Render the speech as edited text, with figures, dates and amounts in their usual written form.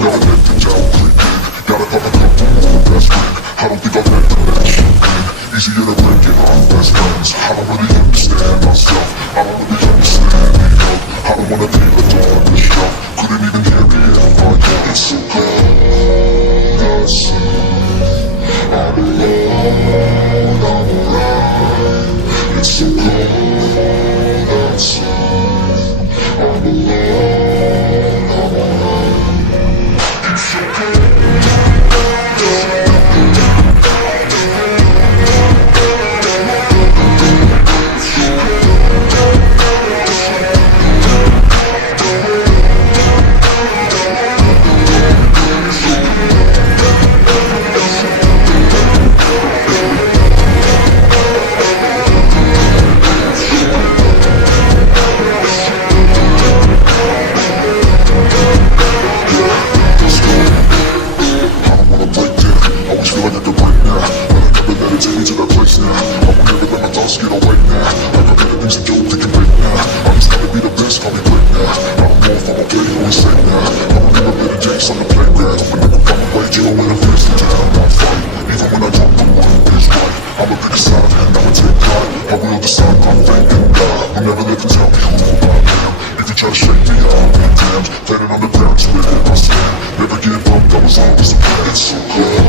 never let the doubt creep in. Gotta pop a couple more best friend. I don't think I'll let the action win. Easier to break it off best friends. I don't really understand myself. I don't really understand the help. I don't wanna be the door on the shelf. Couldn't even hear me if I could. It's so cold outside. I'm alone, I'm alright. It's so cold outside. I'm alone, I'm alright. It's so cold. Take me to that place now. I won't never let my thoughts get away now. I got better things to do, thinking right now. I'm just gonna be the best, call me great now. I don't know if I'm okay, always say now. I remember better days on the playground. When never found a way, you know when I'm facing down. I fight, even when I don't know what is right. I'ma pick a side, and I'ma take pride. I will decide my fate and God. I'll never let them tell me who I am. If you try to shake me, I'll be damned. Planted on the ground, to where I stand. Never give up, that was always a plan. It's so good.